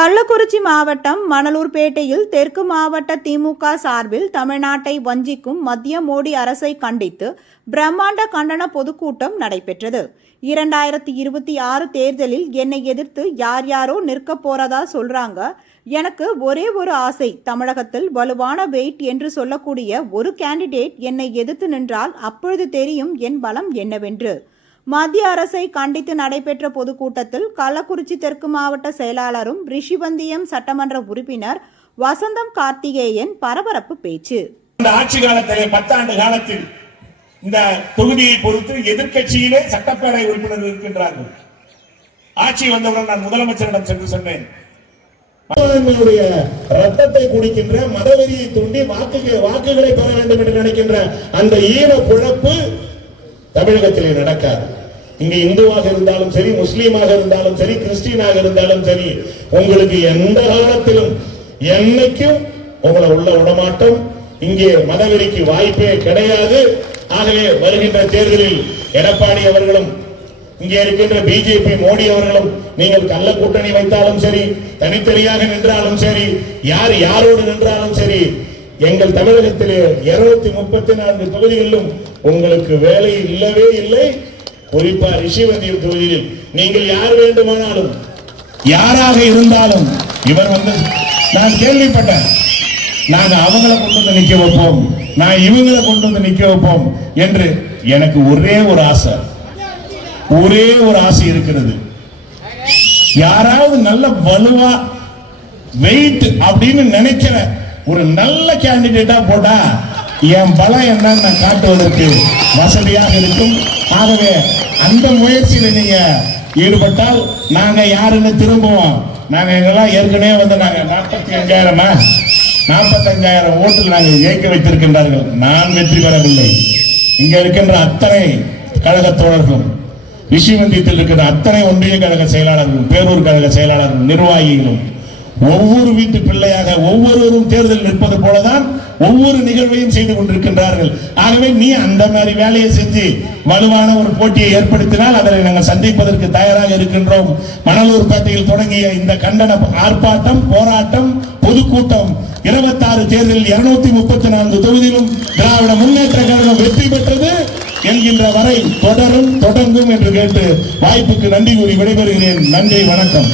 கள்ளக்குறிச்சி மாவட்டம் மணலூர்பேட்டையில் தெற்கு மாவட்ட திமுக சார்பில் தமிழ்நாட்டை வஞ்சிக்கும் மத்திய மோடி அரசை கண்டித்து பிரம்மாண்ட கண்டன பொதுக்கூட்டம் நடைபெற்றது. இரண்டாயிரத்தி இருபத்தி ஆறு தேர்தலில் என்னை எதிர்த்து யார் யாரோ நிற்க போறதா சொல்றாங்க. எனக்கு ஒரே ஒரு ஆசை தமிழகத்தில் வலுவான வெயிட் என்று சொல்லக்கூடிய ஒரு கேண்டிடேட் என்னை எதிர்த்து நின்றால் அப்பொழுது தெரியும் என் பலம் என்னவென்று. மத்திய அரசை கண்டித்து நடைபெற்ற பொதுக்கூட்டத்தில் கள்ளக்குறிச்சி தெற்கு மாவட்ட செயலாளரும் ரிஷிவந்தியம் சட்டமன்ற உறுப்பினர் வசந்தம் கார்த்திகேயன் பரபரப்பு பேச்சு. இந்த ஆட்சி காலத்திலே பத்தாண்டு காலத்தில் இந்த தொகுதியை பொறுத்து எதிர்க்கட்சியிலே சட்டப்பேரவை உறுப்பினர் இருக்கின்றார்கள். ஆட்சி வந்தவுடன் நான் முதலமைச்சரிடம் சென்று சொன்னேன். ரத்தத்தை குடிக்கின்ற மதவெறியை தூண்டி வாக்குகள் வாக்குகளை பெற வேண்டும் என்று நினைக்கின்ற அந்த ஈன குழப்பு தமிழகத்திலே நடக்காது. இங்க இந்துவாக இருந்தாலும் சரி முஸ்லீமாக இருந்தாலும் சரி கிறிஸ்டியனாக இருந்தாலும் சரி உங்களுக்கு எந்த காலத்திலும் என்னைக்கும் உங்களை உள்ள விடமாட்டோம். இங்கே மதவெறிக்கு வாய்ப்பே கிடையாது. ஆகவே வருகின்ற தேர்தலில் எடப்பாடி அவர்களும் இங்கே இருக்கின்ற பிஜேபி மோடி அவர்களும் நீங்கள் கள்ள கூட்டணி வைத்தாலும் சரி தனித்தனியாக நின்றாலும் சரி யார் யாரோடு நின்றாலும் சரி எங்கள் தமிழகத்திலே இருநூத்தி முப்பத்தி நான்கு தொகுதிகளிலும் உங்களுக்கு வேலை இல்லவே இல்லை. குறிப்பா ரிஷிவந்தியம் தொகுதியில் நீங்கள் யார் வேண்டுமானாலும் யாராக இருந்தாலும் இவர் வந்து நான் கேள்விப்பட்டேன். நாங்க அவங்கள கொண்டு வந்து நிக்க வைப்போம். நான் இவங்களை கொண்டு வந்து நிக்க வைப்போம் என்று எனக்கு ஒரே ஒரு ஆசை. ஒரே ஒரு ஆசை இருக்கிறது. யாராவது நல்ல வலுவா வெயிட் அப்படின்னு நினைக்கிற ஒரு நல்ல கேண்டிடேட்டா போட்டா என் பலம் என்னன்னு நான் காட்டுவதற்கு வசதியாக இருக்கும். ஆகவே அந்த முயற்சியில நீங்க ஈடுபட்டால் நாங்க யாருன்னு திரும்புவோம். நாங்க எங்கெல்லாம் ஏற்கனவே வந்து நாங்க நாற்பத்தி அஞ்சாயிரமா நாற்பத்தஞ்சாயிரம் ஓட்டில் நாங்கள் ஜெயிக்க வைத்திருக்கின்றார்கள். நான் வெற்றி பெறவில்லை. இங்க இருக்கின்ற அத்தனை கழக தோழர்களும் ரிஷிமந்தியத்தில் இருக்கிற அத்தனை ஒன்றிய கழக செயலாளர்களும் பேரூர் கழக செயலாளர்களும் நிர்வாகிகளும் ஒவ்வொரு வீட்டு பிள்ளையாக ஒவ்வொருவரும் தேர்தல் நிற்பது போலதான் ஒவ்வொரு நிகழ்வையும் செய்து கொண்டிருக்கின்றார்கள். ஆகவே நீ அந்த மாதிரி வேலையை செஞ்சு வலுவான ஒரு போட்டியை ஏற்படுத்தினால் அதனை நாங்கள் சந்திப்பதற்கு தயாராக இருக்கின்றோம். மணலூர் பேட்டையில் தொடங்கிய இந்த கண்டன ஆர்ப்பாட்டம் போராட்டம் பொதுக்கூட்டம் இருபத்தாறு தேர்தலில் இருநூத்தி முப்பத்தி நான்கு தொகுதியிலும் திராவிட முன்னேற்ற கழகம் வெற்றி பெற்றது என்கின்ற வரை தொடரும் தொடங்கும் என்று கேட்டு வாய்ப்புக்கு நன்றி கூறி விடைபெறுகிறேன். நன்றி வணக்கம்.